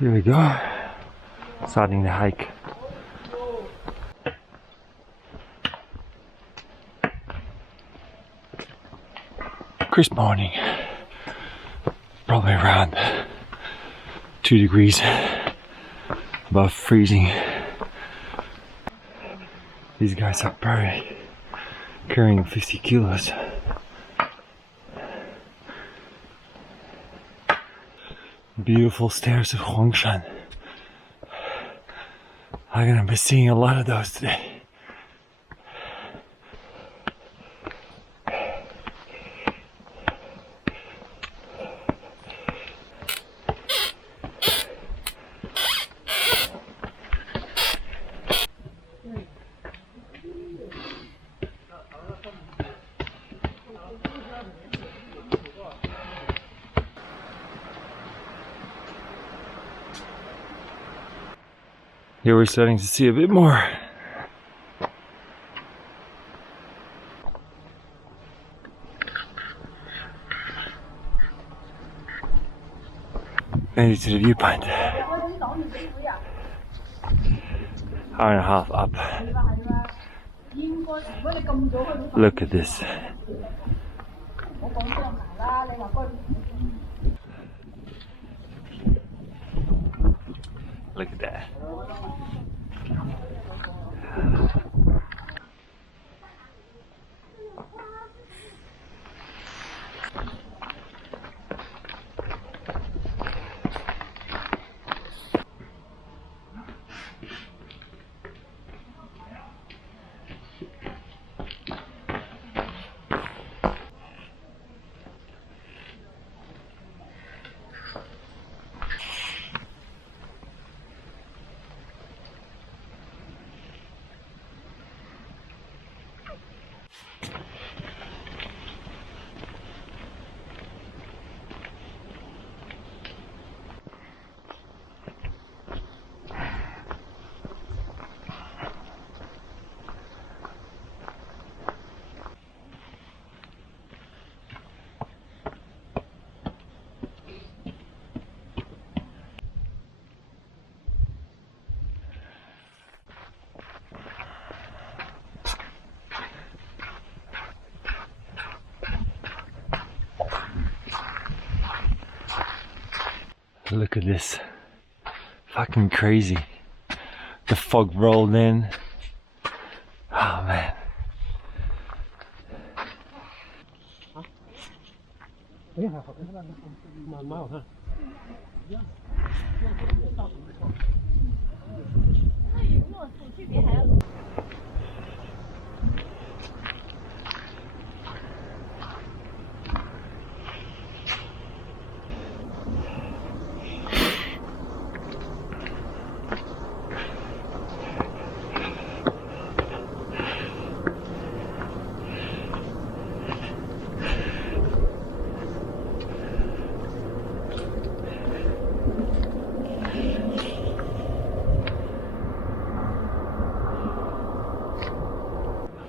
Here we go, starting the hike. Crisp morning, probably around 2 degrees above freezing. These guys are probably carrying 50 kilos. Beautiful stairs of Huangshan. I'm gonna be seeing a lot of those today. Here we're starting to see a bit more. Maybe to the viewpoint. Hour and a half up. Look at this. Look at that. Look at this. Fucking crazy. The fog rolled in. Oh man.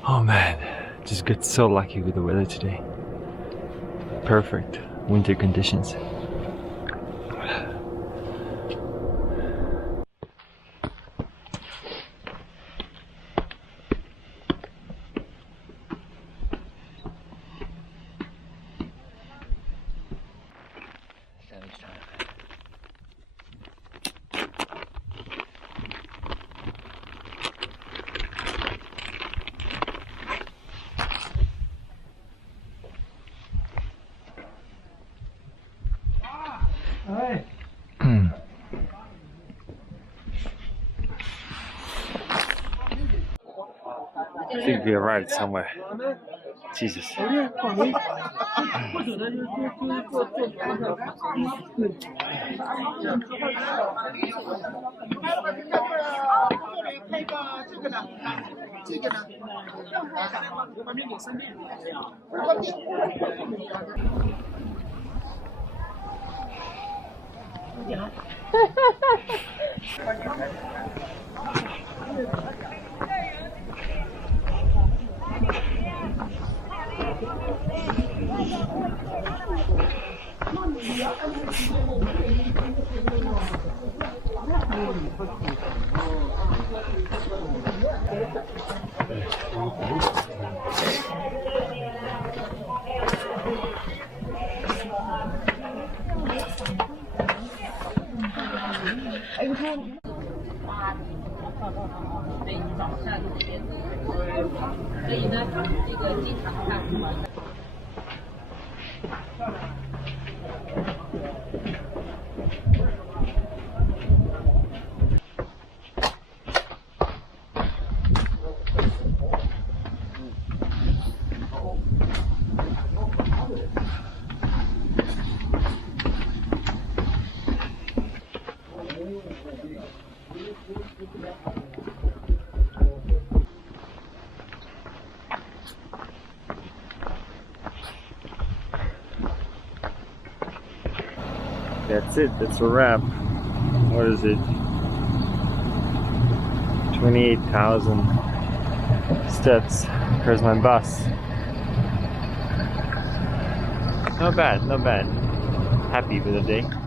Oh man, just got so lucky with the weather today. Perfect winter conditions. I think we arrived somewhere. Jesus. That's it, that's a wrap. What is it? 28,000 steps. Here's my bus. Not bad, not bad. Happy with the day.